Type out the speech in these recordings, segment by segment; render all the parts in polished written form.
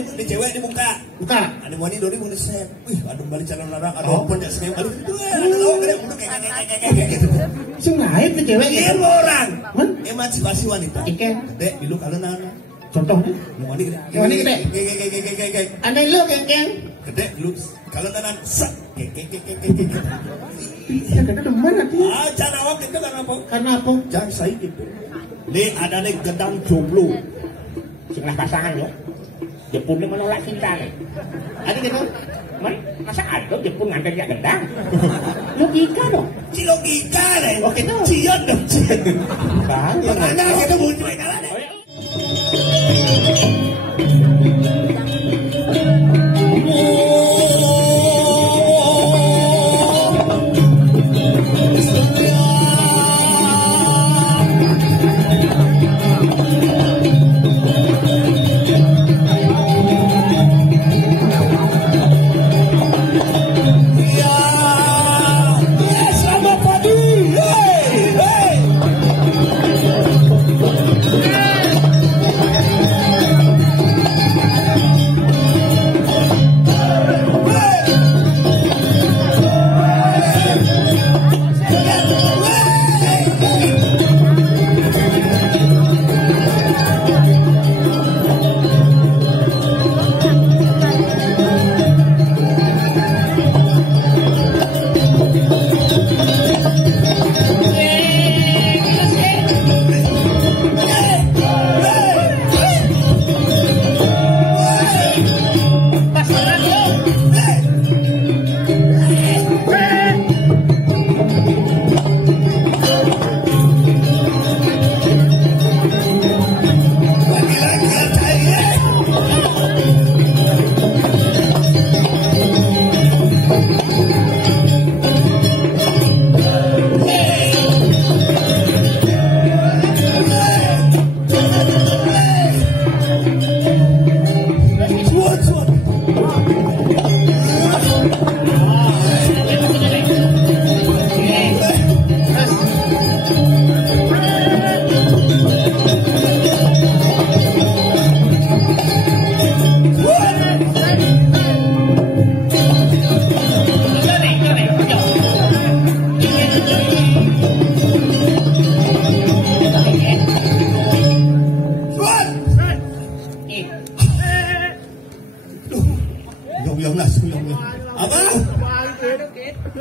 Di cewek dibuka. Buka. Ada wanita doni mau set. Wih, aduh balik calon larang, ada open ya sekali balik. Ada lawan gede, udah kayak gitu. Sing lain ke cewek. Iya orang. Man? Emansipasi wanita. Ike. Gede, dulu kalau nana. Contohnya? Wanita gede. Wanita gede. Gede. Aneh lu keng. Gede dulu. Kalau nana set. Iya, gede demen nanti. Ah, jangan awak itu karena apa? Karena apa? Jangan saya gitu. Nih ada nih gedang jomblo. Setengah pasangan ya. Jepun ini menolak cinta nih. Ada gitu? Masa ada Jepun ngantar dia gedang? Logika dong. Si logika nih. Oke dong. Cion dong. Bang. Makanya kita muncul kalah deh.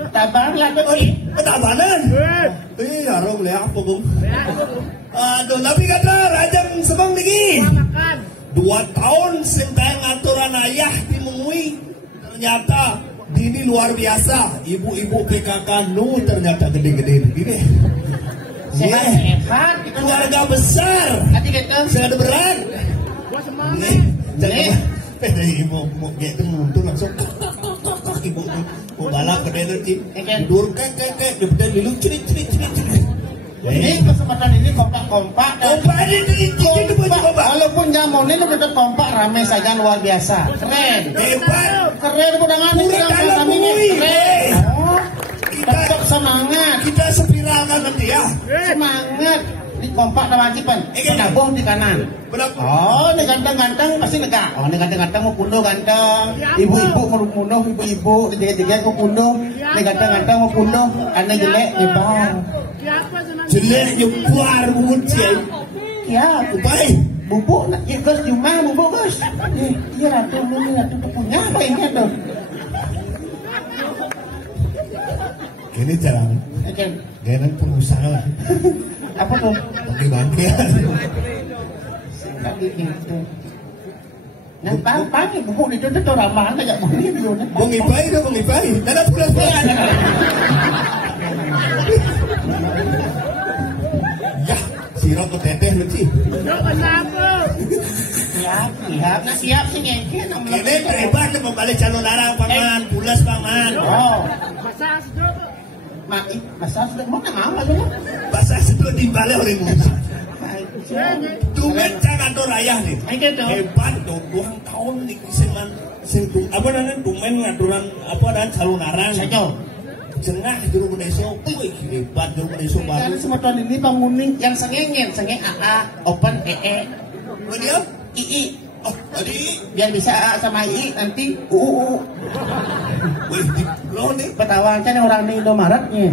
Tabang lah tuh. Tabanan. Iya, rong le apa bung? Aduh, tapi kata Rajang Sebang lagi. 2 tahun sentang aturan ayah dimungui. Ternyata Dini luar biasa. Ibu-ibu PKK nu ternyata gede-gede begini. Sehat. Keluarga besar. Hati gitu. Sehat berat. Jangan ibu mau gitu nonton langsung ibu mau balap ke daerah tidur kayak kemudian dulu cerit. Ini kesempatan ini kompak ini walaupun jamunya itu tetap kompak ramai saja luar biasa keren hebat keren kudangan ini kami ini keren tetap semangat kita spiralkan nanti ya semangat di kompak kewajiban nabung di kanan oh ini ganteng pasti negak oh ini ganteng mau punduh ganteng ibu-ibu mau punduh ibu-ibu tiga-tiga mau punduh ini ganteng mau punduh karena jelek nyebar jelek nyebar muncul ya baik bubuk nak ikut cuma bubuk guys iya ratu punya apa ini tuh ini jarang jangan pengusaha apa tuh pakai bangkian tapi gitu nah pagi bubuk itu tuh ramahan aja bunyi dulu bung ibai ada pulang ya sirop ke teteh lu sih siap sih ngengke ini hebat tuh membalik calon larang paman pulas paman oh masa sudah mau nama lu bahasa sudah dibalik oleh musuh tumen jangan tuh rayah nih hebat tuh 2 tahun nih apa namanya tumen ngaturan apa dan calon larang jengah juru Indonesia, hebat juru Indonesia baru. Karena semua tahun ini bangunin yang sengeng AA, open EE, dia II, Oh, tadi biar bisa sama I nanti wih, lo nih Petawang kan orang di Indomaretnya.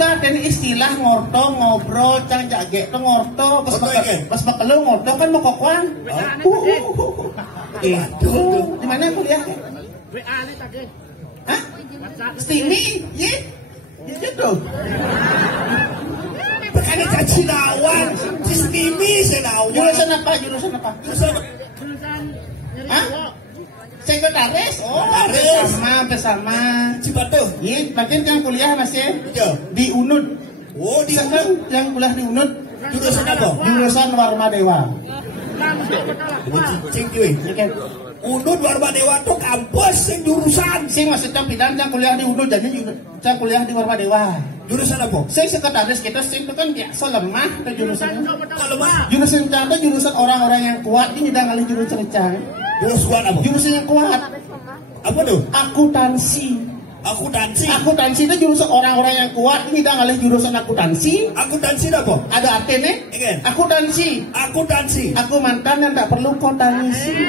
Dah dan istilah ngorto ngobrol cang jage to ngorto pas bakal ngorto kan mau kokoan. Di mana kuliah? WA nih tadi. Hah? Steamy? Ye? Gitu. Bukan ke Cinawan, si Steamy Cinawan. Jurusan apa? Jurusan Hah? Sekretaris? Oh, bersama. Cibatu. Iya, makin yang kuliah masih di UNUD. Oh, di UNUD. Yang kuliah di UNUD. Jurusan apa? Jurusan Warma Dewa. Cing cuy. UNUD Warma Dewa tuh kampus sing jurusan. Sing maksudnya bidan yang kuliah di UNUD jadi yang kuliah di Warma Dewa. Jurusan apa? Sing sekretaris kita sing itu kan biasa lemah ke jurusan. Lemah. Jurusan itu jurusan orang-orang yang kuat ini udah ngalih jurusan cang. Jurusan apa? Jurusan yang kuat. Apa tuh? Akuntansi. Akuntansi itu jurusan orang-orang yang kuat. Ini udah ngalih jurusan akuntansi. Akuntansi apa? Ada artinya? Akuntansi. Aku mantan yang tak perlu kau tangisi.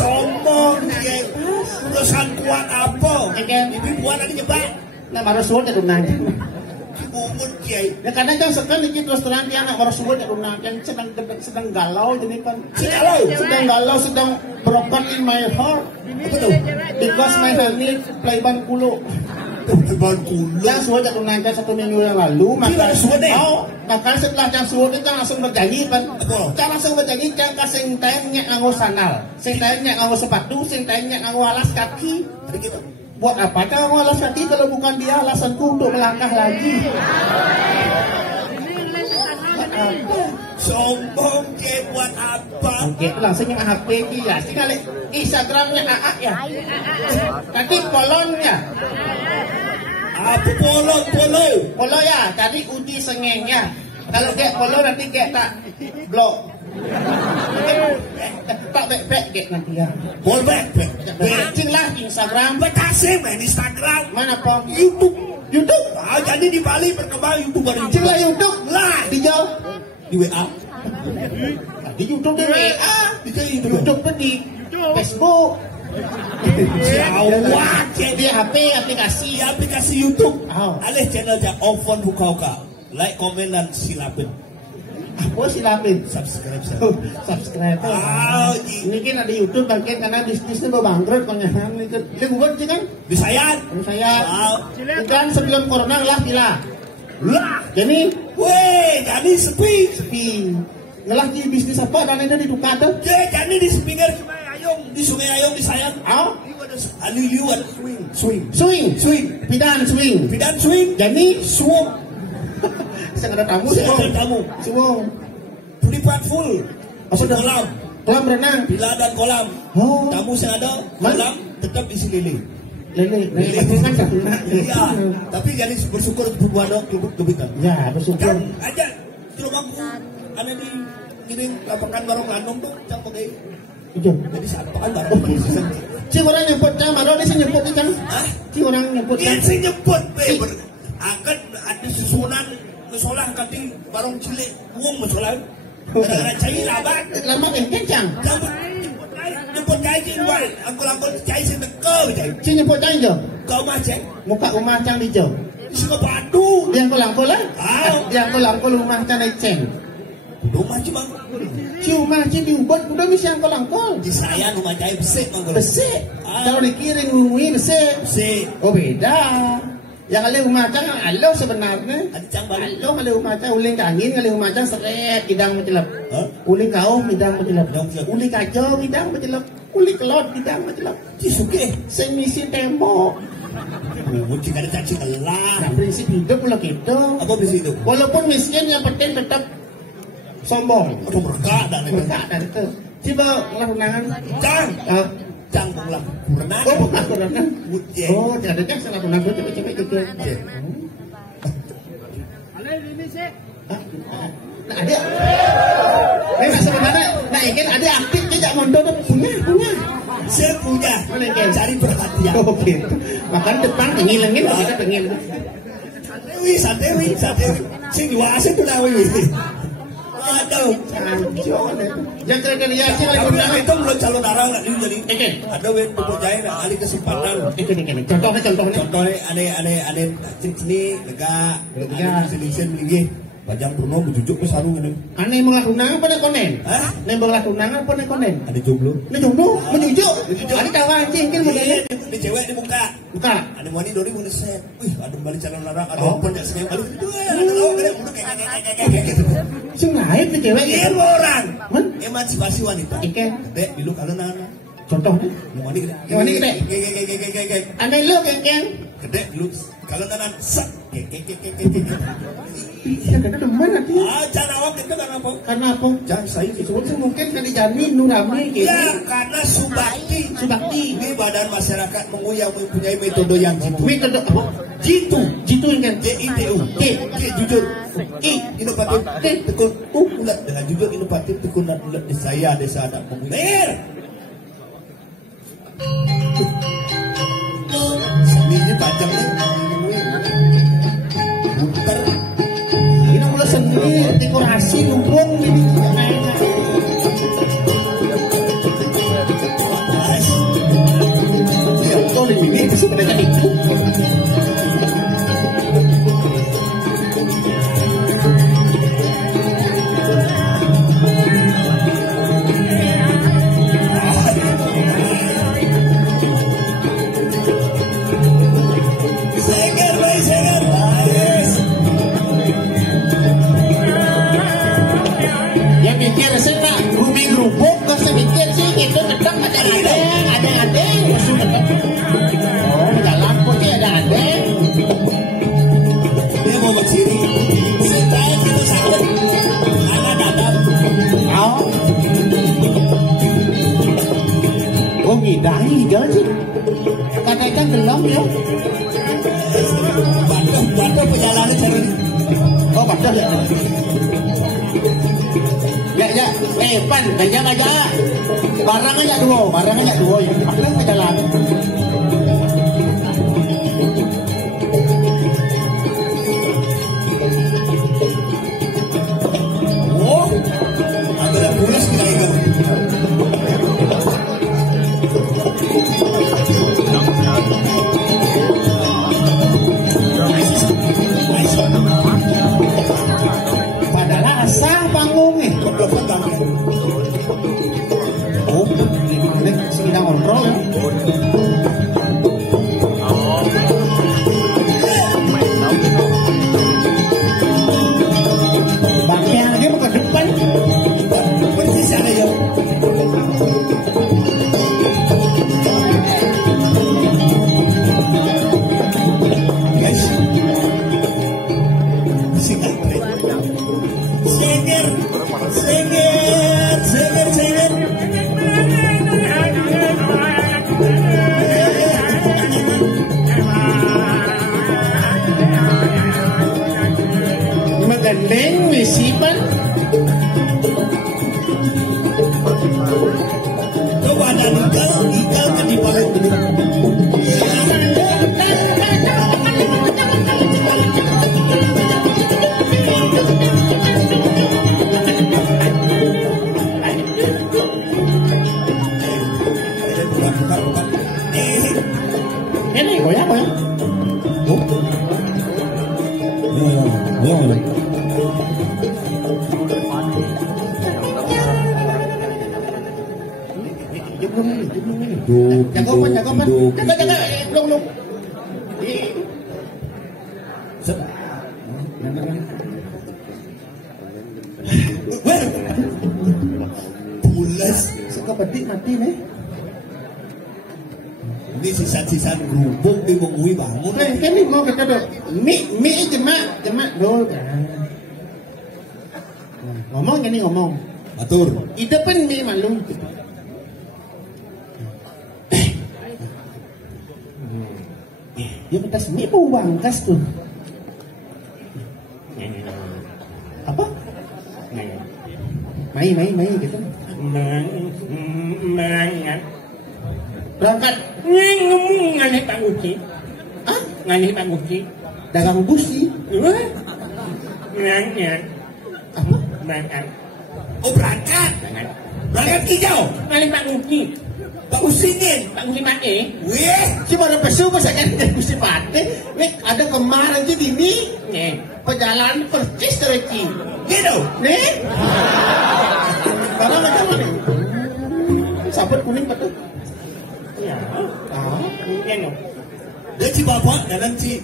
Sombong dia. Jurusan kuat apa? Ibu buat lagi nyebak. Nah, marasuh ya nanya. Bungun kiai. Ya karena kan sekarang ini terus terang dia anak marasuh ya nanya. Sedang galau jadi kan. Sedang galau, sedang broken in my heart. Apa tuh? Because my honey playban kulo. Playban kulo. Yang sudah jatuh nanya 1 minggu yang lalu. Maka setelah yang sudah kita langsung berjanji kan. Kita langsung berjanji kan kasing tayangnya nganggo sandal, sing tayangnya nganggo sepatu, sing tayangnya nganggo alas kaki. Buat apa kamu alas kaki kalau bukan dia alasanku untuk melangkah lagi? Sombong ke buat apa? Oke, langsung yang HP ya. Sekali Instagramnya AA ya. Nanti polonnya. Apa polo ya. Tadi uji sengengnya. Kalau kayak polo nanti kayak tak blok. Tak back nanti ya. Ball back. Cing lah Instagram. Bekasi main Instagram. Mana po? YouTube. Jadi di Bali berkembang YouTuber. Cing lah YouTube. Lah di jauh. Di WA. Di YouTube di WA. Di YouTube di Facebook. Jawa. Di HP aplikasi YouTube. Alih channel ja Ofon Hukauka. Like, komen dan silapin. Apa silapin? Subscribe. Ini kan ada YouTube bagian karena bisnisnya bangkrut konyahan ini kan. Dia buat sih kan? Bisayat. Kan sebelum corona lah bila. Jadi, jadi sepi. Ngelah di bisnis apa dan ada di Ducado? Jadi di pinggir Sungai Ayong di Sayang. Aliuan swing. Pidan swing. Jadi swung. Saya ada tamu. Swung. Privat full. Kolam renang. Bila dan kolam. Tamu saya ada. Kolam tetap isi lele. Kan tak kena. Iya. Tapi jadi bersyukur berbuat kebutuhan. Ya, bersyukur. Kan aja rumahku ada di kirim lapangan barong landung tuh campur deh. Jadi saat pakan barong. Si orang nyebut kan, malah dia nyebut kan? Si orang nyebut kan? Si nyebut. Akan ada susunan musola kati barong cilik uang musola. Ada cair labat. Lamat yang kencang. Nyebut cair ciluan. Angkul cair sedekau. Si nyebut cair jo. Kau macam? Muka rumah cang di jo. Suka padu. Dia angkul lah. Dia angkul rumah cang di ceng. Rumah cuma. Cuma diubat udah bisa angkul. Di saya rumah cair besek angkul. Besek. Kalau dikirim ngumui besek. Oh beda. Yang kali rumah cang alo sebenarnya. Alo kali rumah cang uling ke angin kali rumah cang seret hidang mencelap. Uling kau hidang mencelap. Uling kacau hidang mencelap. Uling kelot hidang mencelap. Cisuke semisi tembok. Mungkin ada caci kelah. Nah, prinsip hidup pula gitu. Apa prinsip hidup? Walaupun miskin yang penting tetap sombong. Berkah dan itu. Coba lakukan Cang pulang renang. Renang. Oh, tidak ada salah renang itu cepet gitu. Ini sih. Nah, ada. Nah, sebenarnya ingin ada aktif tidak mondok punya. Saya punya. Cari perhatian. Oke. Makan depan tengil-tengil kita tengil. Satewi. Sing diwase tuh dah wi. Waduh. Yang kira-kira ya sih lagi undangan itu belum calon arang lah jadi. Ada wet percaya lah ada kesempatan. Contohnya aneh sini lega sini lagi. Bajang Purno berjujuk ke sarung ini. Aneh mengalah undangan apa konen? Hah? Nih mengalah undangan apa konen? Ada jomblo. Nih jomblo, menjujuk. Ada kawan anjing kan begini. Di cewek dibuka. Buka. Ada wanita dori mun set. Wih, ada balik calon larang, ada open ya senyum balik. Ada kayak gitu. Sing naik di cewek itu orang. Men Emansipasi wanita. Ike. Dek, bilu kalenan. Contohnya? Wanita. Wanita. Aneh lu kengkeng. Gede lu kalenan set. Iya, karena teman nanti. Jangan awak itu karena apa? Karena apa? Jangan saya itu mungkin kan dijamin nurami gitu. Ya, karena subakti. Ini badan masyarakat mempunyai metode yang jitu. Metode apa? Jitu kan? JITU. T jujur. I inovatif. T tekun. Ulat dengan jujur inovatif tekun dan ulat di saya desa anak pemuda. Seninya panjang nih. Bunter. Ini mulai seni dekorasi numpuk ini. Ya, kau di sini bisa kita jadi. Ngidai jalan sih katanya gelap ya Batuh perjalanan cari oh batuh ya pan gajah barang aja dua ya batuh perjalanan oh ada pulas kayak padahal asah panggungnya oh gimana sih kita ngobrol ya bagian lagi mau ke depan persis ada ya guys singkat seger magandang isipan coba ada ikan kan di balik ini goyang jago pan jaga belum pulas suka pedik mati nih ini sisa-sisa gerubuk di mengui bangun kan ini mau kita dong mie jemak dulu ngomong ini ngomong atur itu pun mie malu ya kita sini mau bangkas tuh apa mai gitu berangkat ngomong nganeh Pak Uci. ah Nganeh Pak Uci. dagang busi Nganeh. apa Nganeh. Oh berangkat. Berangkat hijau. Paling Pak Uki. Pak Usingin. Pak Uki Pate. Wih, cuma ada pesu masa kan Gusti Pate. Nih ada kemarin di sini. Nih. Perjalanan percis terci. Gitu. Nih. Kalau macam mana? Sabut kuning betul. Ya. Mungkin no. Dia si bapak dalam si.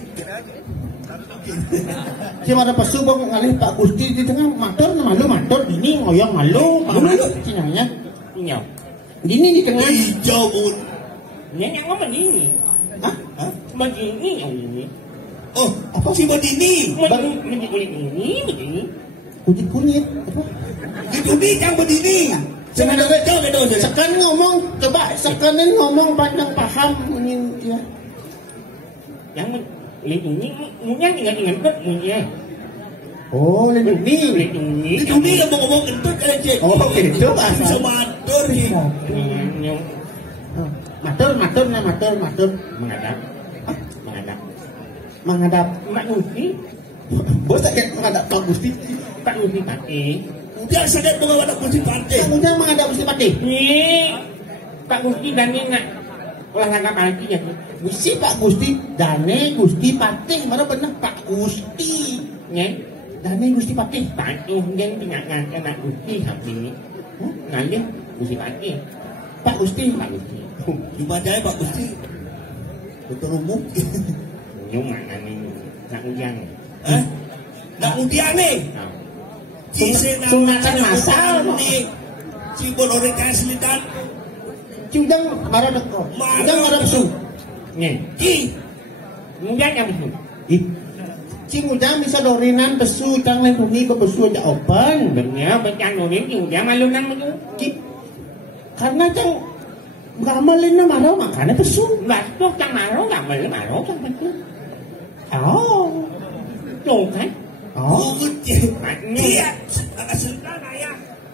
Cuma ada pesu bang ngalih Pak Gusti di tengah matur malu ini ngoyong malu cinanya. Iya. Ini di tengah. Hijau pun. Yang ngomong ini. Hah? Begini yang ini. Oh, apa sih begini? Begini begini. Kunyit apa? Itu yang begini. Sekarang ngomong, coba sekarang ngomong pandang paham ini ya. Yang ini ingat punya. Oh, ini. Itu dia ngomong kentut aja. Oh, gitu ah. Bisa matur sih. Matur. Menghadap. Mak Uki. Bos sakit menghadap Pak Gusti. Pak Uki Pate. Udah sakit menghadap Gusti Pate. Udah menghadap Gusti Pate. Nih. Pak Gusti dan nak olahraga pagi ya. Gusti Pak Gusti, Dane Gusti Pate, mana benar Pak Gusti. Nih. Dane Gusti Pate. Pak Ungen pingat anak Gusti habis. Nanya Gusti Pate. Pak Gusti. Gimana Pak Gusti? Betul umum. Nhưng mà anh nak ujian. Nak ujian nih. Sunatan masal nih. Cibol orang kaslitan. Cudang marah deko. Cudang marah pesu. Nih. Ujian yang pesu. Cingudang bisa dorinan pesu tang lain bumi ke pesu aja open. Bener bencang dorin ujian malunan begitu. Karena cang gamalin na marah makanya pesu. Batuk cang marah gamalin marah cang betul. Oh, tuh kan? Oh, dia kesultan ayah.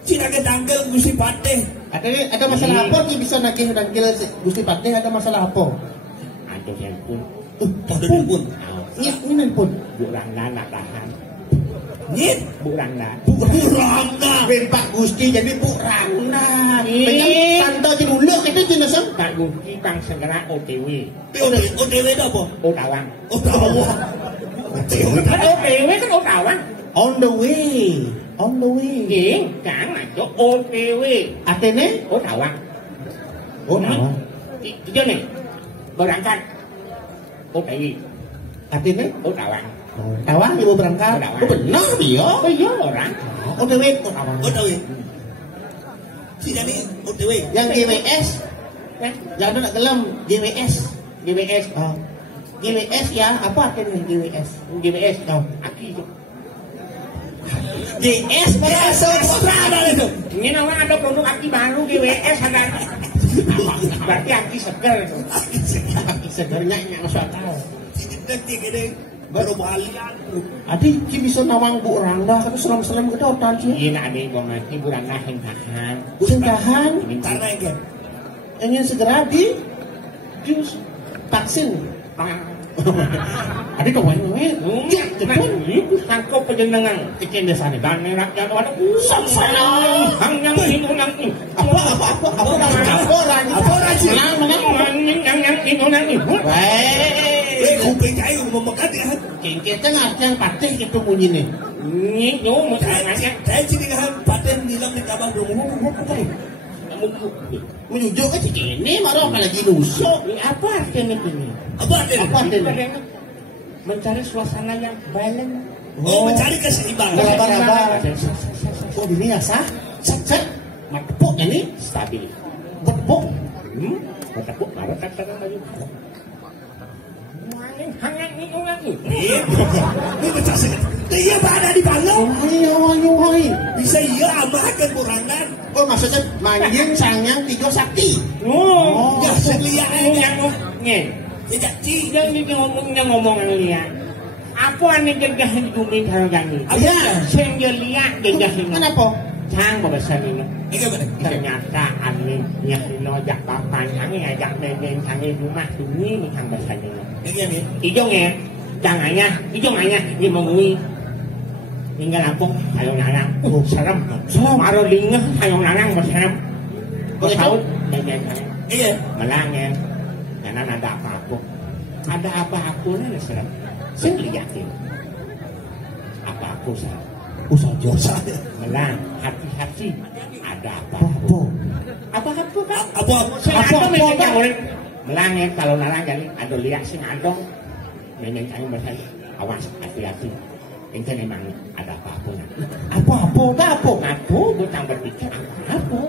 Cina kedangkel Gusti Pate. Ada masalah apa sih bisa nagih dangkel Gusti Pate? Ada masalah apa? Ada handphone. Ada pun. Ini pun. Bu Rangga nak tahan. Nyit. Bu Rangga. Ben Pak Gusti jadi Bu Rangga. Tante dulu itu jenis Pak Gusti bang segera OTW. OTW itu apa? Otawang. OTW kan Otawang. On the way. Iya, kan itu OTW. Artinya? Otawang. Itu nih berangkat OTW. Artinya? Otawang. Tawang ibu berangkat. Benar dia. Iya orang. OTW. OTW. Sini nih OTW. Yang GWS. Jangan nak gelam GWS. GWS ya, apa artinya GWS? GWS tau. Aki itu. GS bahasa Australia itu. Ini orang ada produk aki baru GWS ada. Berarti aki seger itu. Aki segernya yang masuk akal. Nanti gini baru balian. Adi ci bisa nawang Bu Rangga kan selam-selam kedotan sih. Iya nak ada ibu mati Bu Rangga yang tahan. Tahan. Karena kan ingin segera jus vaksin. Adi kau main. Cepat. Tangkap penjenengan kecil desa ni. Dan rakyat ada sama. Hang yang itu nanti. Apa yang itu nanti. kuping ayo memekat ya. Kita ngartian patih itu bunyi nih. Ini yo mau tanya. Saya jadi kan paten bilang di kamar dong. Menuju ke sini marah apalagi nusuk. Apa artinya ini? Apa artinya? Mencari suasana yang balance. Oh, mencari keseimbangan. Raba-raba. Oh, ini ya sah. Set. Matepuk ini Stabil. Betepuk. Matepuk marah kata-kata lagi. Hangat ni orang ni. Ini macam dia pada di Bangau. Ayo. Bisa iya amakan kurangan. Oh, maksudnya manggil sanyang tiga sakti. Oh, ya selia yang ngomongnya. Tidak ci. Yang ngomong lihat. Apa ane gagah hidupin harganya? Ya, saya lihat gagah. Kenapa? Trang berbesar ini. Ini ternyata ane nyahino jak papan, ane ngajak main ane rumah ini ni kang besar ini. Ini Ijong ya, jangannya, di mengui. Tinggal apa? Hayong nanang. Serem. Maro lingah hayong nanang serem. Kau tahu? Iya. Melangin. Karena ada apa-apa. Ada apa-apa nih serem. Saya lihatin. Apa-apa serem. Usah Melang. Hati-hati. Ada apa-apa. Apa-apa kan? Apa-apa. Melangin kalau narang jadi ada lihat sing andong. Memang kami bertanya. Awas hati-hati. Ini memang ada apa-apa. Apa-apa. Aku bukan berpikir apa-apa.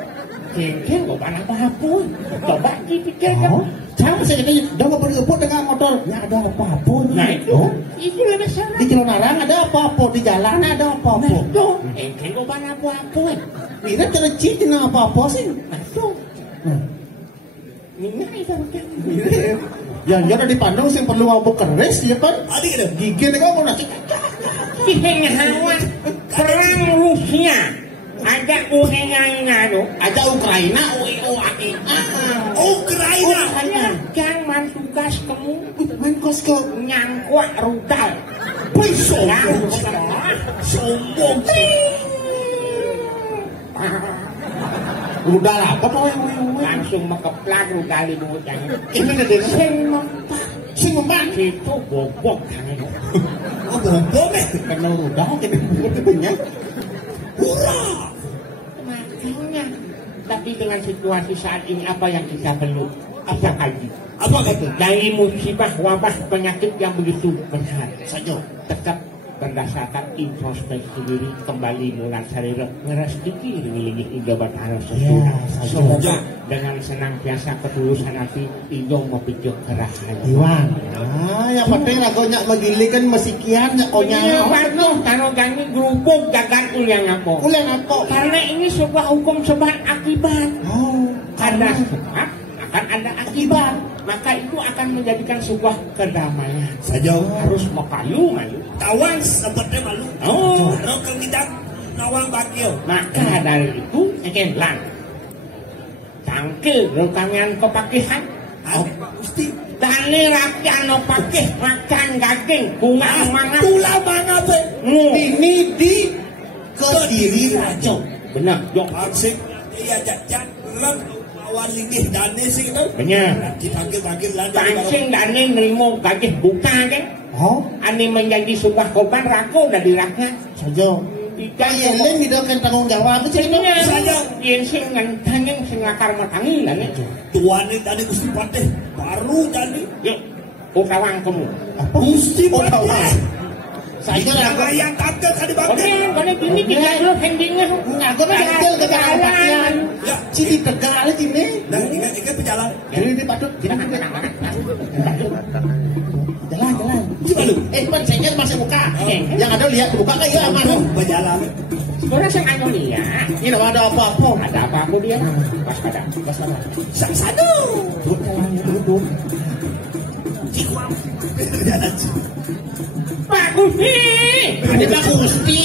Kengkeng bukan apa-apa. Coba dipikirkan. Sama saya ini jangan berebut dengan motor. Ya ada apa-apa. Nah itu lebih salah. Di Cilonarang ada apa-apa, di jalan ada apa-apa. Nah itu, kengkeng bukan apa-apa. Ini tercih dengan apa-apa sih. Nah itu. Ini itu kan. Yang ada di Bandung sih perlu mau keres ya kan? Adik ada Gigi nih kamu nak. Hawa perang Rusia ada Ukraina Ada Ukraina, Ukraina jangan tugas kamu mankos ke nyangkut rudal sombong. rudal apa tuh? langsung makeplat rudal ibu jangan Ini ada sing mempan itu bobok kan Oh, bobok kena rudal kita punya. Hurrah. makanya tapi dengan situasi saat ini apa yang kita perlu apa kaji Apa kata? dari musibah wabah penyakit yang begitu besar Saja. tetap berdasarkan introspeksi diri kembali mulai sarira ngerastiki ringi-ringi Indo Batara sesudah semoga dengan senantiasa ketulusan hati Indo mempicu kerahasia Iwan. Yang penting lagunya magilikan masikian nya Iya, onya. Warno, kalau gani gerubuk gagal ulian apa? Ulen apa? Karena ini sebuah hukum sebab akibat. Oh, Ada sebab akan ada akibat. Maka itu akan menjadikan sebuah kedamaian. Saja Harus makalu malu. tawang seperti malu. Oh, Rokal tidak nawang bagio. maka dari itu ikan lang. Tangke rekangan kepakihan. Gusti. Tani rakyat no pakai makan daging bunga mangap. Tulah mana be? ini di Kediri Rajo. Benar, dok. Aksik iya jajak lem awan linggih dane sih kan. Benar. Dipanggil-panggil lagi. Pancing dani nerimo gaji buka kan? Oh, Ani menjadi sebuah korban rako dari rakyat. saja. Tidak Yang lain tidak tanggung jawab itu ini. saja. Yang sing ngantangin sing lakar matangi lah nih. Tuan ini tadi Gusti Patih baru jadi. Yuk, ukawang kamu. Gusti Patih. Saya Yang yang kagak tadi Oke, bakal. mana gini kita dulu pendingnya. Aku kecil ke jalan. Ya, Cili tegal ini. nah ingat pejalan. Jadi ini patut kita jalan. Coba lu. Pan saya masih buka. Yang ada lihat buka kan ya mana? Pejalan. Sebenarnya saya nggak lihat. Ini ada apa-apa. Ada apa-apa dia? Waspada. Sadu. Duduk. Cikwam. Pak Gusti. Ada Pak Gusti.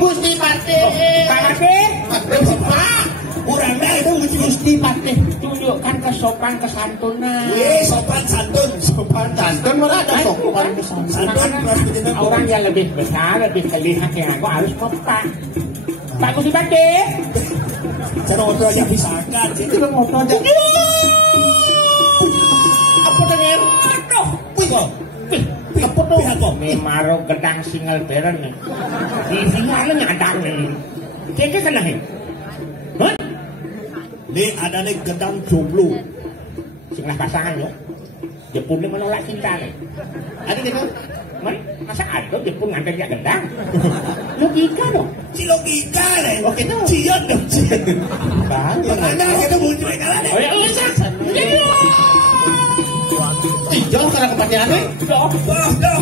Gusti Patih. Pak Gusti. Pak. Kurang dah itu Gusti Patih. Tunjukkan kesopan kesantunan. sopan santun. Sopan santun malah ada sopan Santun Karena orang yang lebih besar, lebih terlihat yang aku harus kompak. Pak Gusti Patih. Cara ngobrol aja bisa kan. Itu kan motor aja. Apa dengan? Aduh. Wih, Apa tuh? Ini maro gedang single beren nih. Di singal ngadang nih. Kayaknya kena nih. Hah? Ini ada nih gedang jomblo. Singlah pasangan lo. Jepun ini menolak cinta nih. Ada gitu. Masa ada Jepun ngantar dia gedang? Logika dong. Si logika nih. Oke tuh. Cian dong. Bang, Mana kita muncul kalah deh. Oh ya, iya. Jauh karena kepatihan nih. Doh.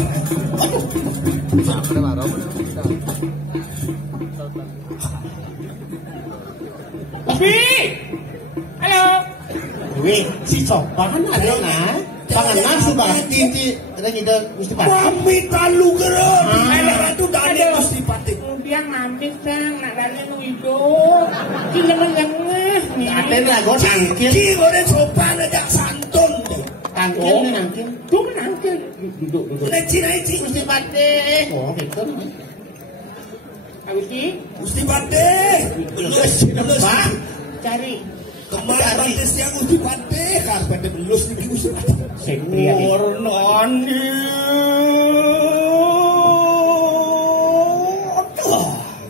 Tapi, halo. Wih, si sopan ada nah. Pangan nafsu banget tinti. Ada kita Gusti Patih. Pamit kalu gerem. Ada tu dane Gusti Patih. Kemudian ngambil sang, nadanya nu hidup. Jangan-jangan. Ada lah gue tangkil. Ki orang sopan aja santun. Tangkil nih tangkil. Tuh menangkil. Duduk. Neci. Gusti Patih. Oh, gitu. Gusti Pate. Belus. Cari. Kemarin Pate siang Gusti Pate. Pate belus niki Gusti Pate. Warnani.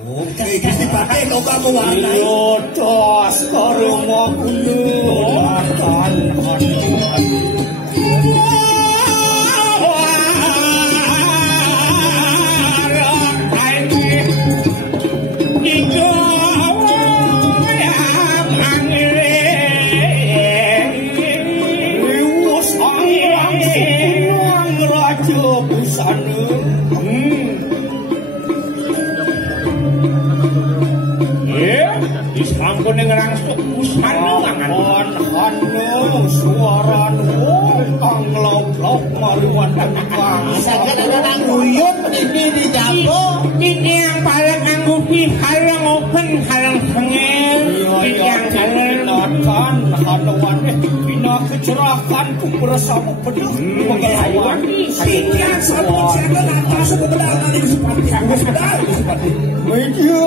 Oke, Gusti Pate kau kamu warnai. Tos karo mau Sampun ngerang usano mangan suarane kang lauk-lauk maluan kang saged ana nang nguyut iki dijago iki yang paling nganggo pihalang open halang sengel yang kan haluane bina kecerahan ku bersama penuh pengalaman sekian sabun saged atas kebenaran ini seperti aku sedar seperti medio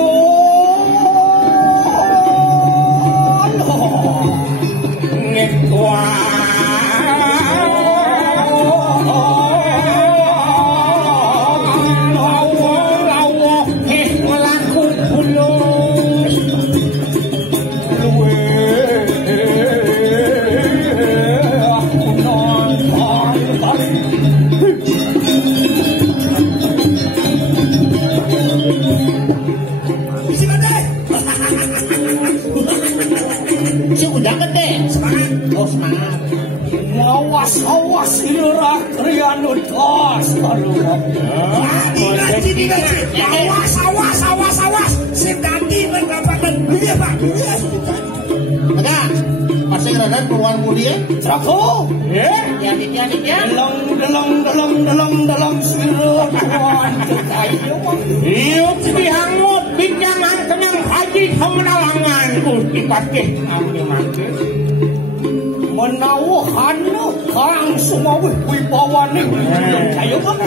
awas irah krianu tos awas sing dadi ngrapaken piye Pak enggak masih radan keluar mulia Jago ya delong sirah yuk dihangut binjangan kenyang haji kemenalangan Gusti Pate ambil mati menawahan kang sumawi wibawane ayo kan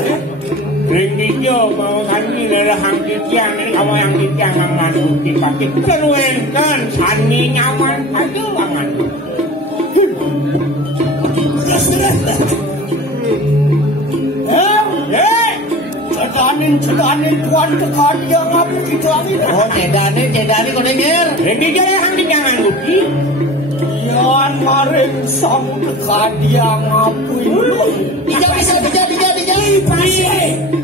ring dijo mau kami dari hang titiang ini kamu yang titiang mangan Gusti Pate keruenkan sani nyaman aja mangan cedanin tuan tekan dia ngapu kita ini oh cedani kau denger ring dijo dari hang titiangan Gusti yan maring samu tekan dia ngapu dijauh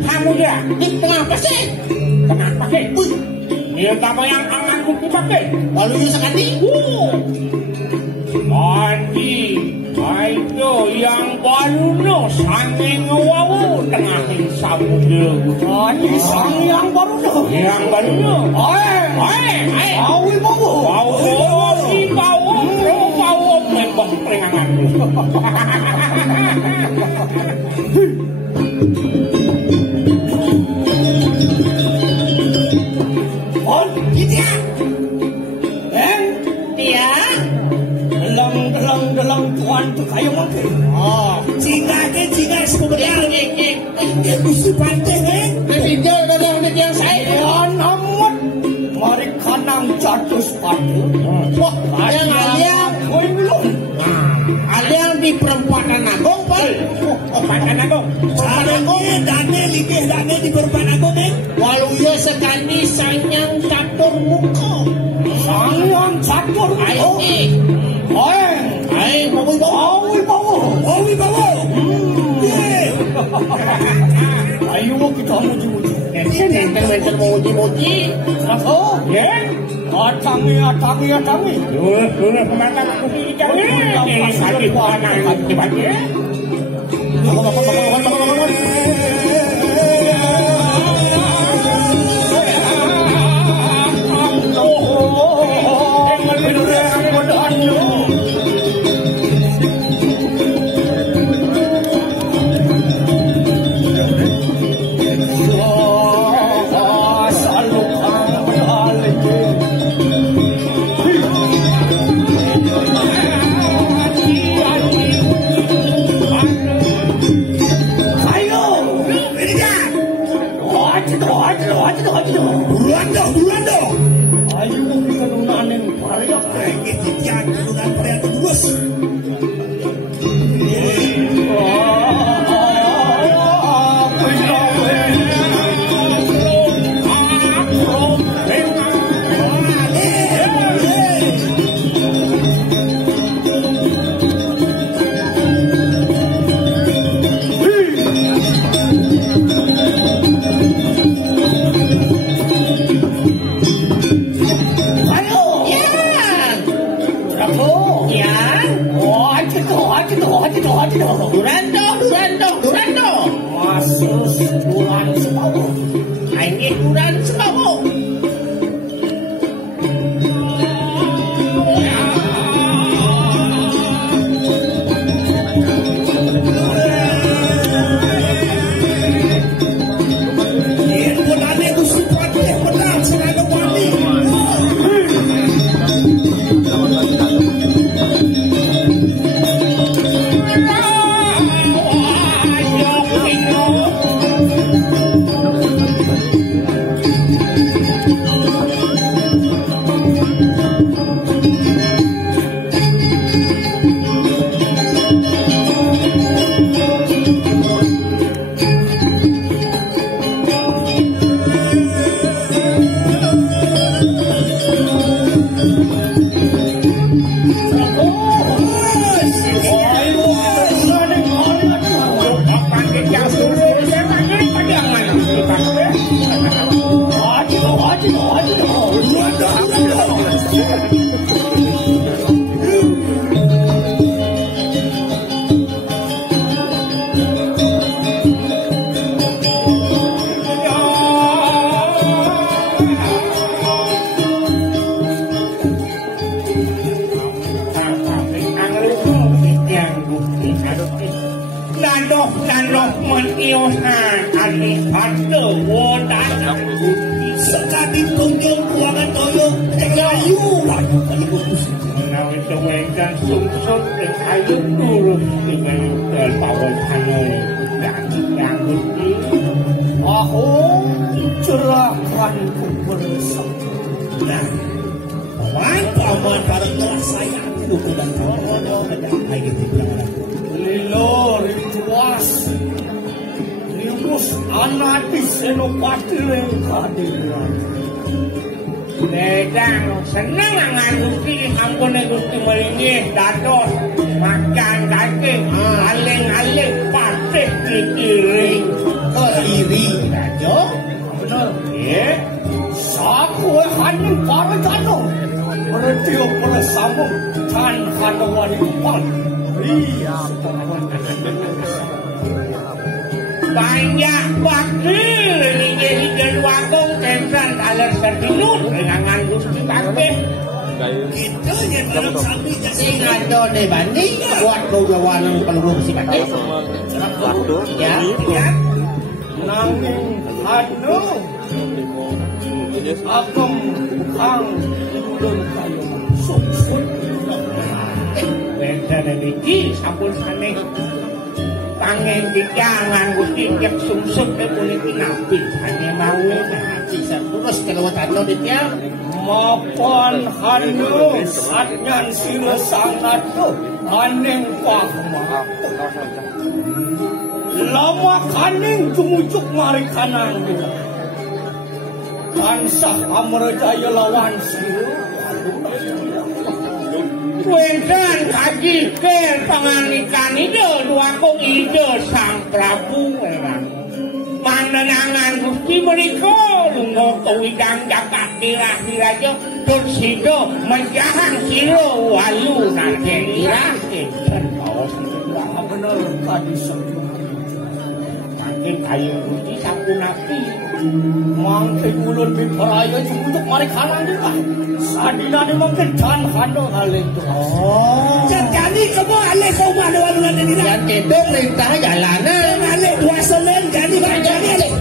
kamu dia di tengah pasir ini kamu yang angan Gusti Pate lalu you sekali mandi ayo yang baru no sanging wawu tengahin samudra ini sang yang baru no awi bawu membok perenganganmu dalam tuan tu kayu makan. Oh, jika sebenarnya ini Gusti Pate Pinjol dalam yang saya. Namun mari kanang catus Pate. Wah, aliang aliang di perempatan Agung, Pak. Perempatan Agung. Dane di perempatan Agung, Walau ya sekali sanyang catur muka. Sanyang catur ayo. Ayo, ayo kita muji-muji. Enten muji-muji. Oh, ya. Atangi. Dulu kemana aku dijauh. Ini sakit panas tiba-tiba. titian dengan pria terus. Durando. Masuk bulan Sepawo. Ini bulan Sepawo. Sekali tunjuk buangan toyo kayu Menawi sewenkan sungsut dan ayu turun dengan terpawon hanoi dan gusti. Aku cerahkan bersama. Nah, paman para telah saya aku dan paman ada lagi di belakang. Lilo rituas. Limus anak di senopati lengkadiran. Dedang senang ngan gusti ampun gusti melinggih dados makan daging aling-aling patih dikiring Kediri dajo Benar. ya Saku haning para jano. Meretio bersama kan hanawan kupal. Iya. banyak bakil hingga wakong tentang aler serdinut dengan gusti bakil Kita yang dalam sapinya Ingat dong deh banding buat dojawan peluru besi pakai. Ya. Nanging hanu. Akem kang ulun kayu sungsut. beda niki sampun saneh pangen dijangan gusti jak sungsut puniki nabi hanya mau Bisa terus kalau tato dia Mapan hanu satnyan sila sangat tu aneng pahma. Lama kaning tumujuk mari kanan dia. Kansah amrejaya lawan sila. Wenten kaji ke panganikan ide dua kong ide sang Prabu Mandanangan gusti mereka lungo kewidang jagat dirah-dirahnya tur sido menjahan silo walu nargenira enten kaos Benar tadi semua. makin kayu gusti sampun api Mangke ulun biparaya tumujuk mari kanan dia. Sadina ni mangke jan hando haleng tu. Jadi kamu alih kau mana waluan ini yang kedong lintah jalanan. alih dua selen jadi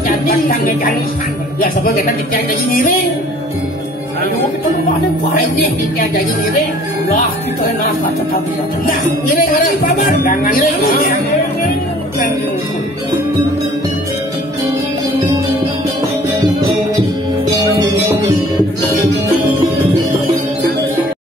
Jadi janisan. Ya sebab kita dikira jadi miring. Ayo kita lumayan baik. Anjing dikira jadi miring. Lah kita nak tetapi nah Miring mana? paman dengan Miring.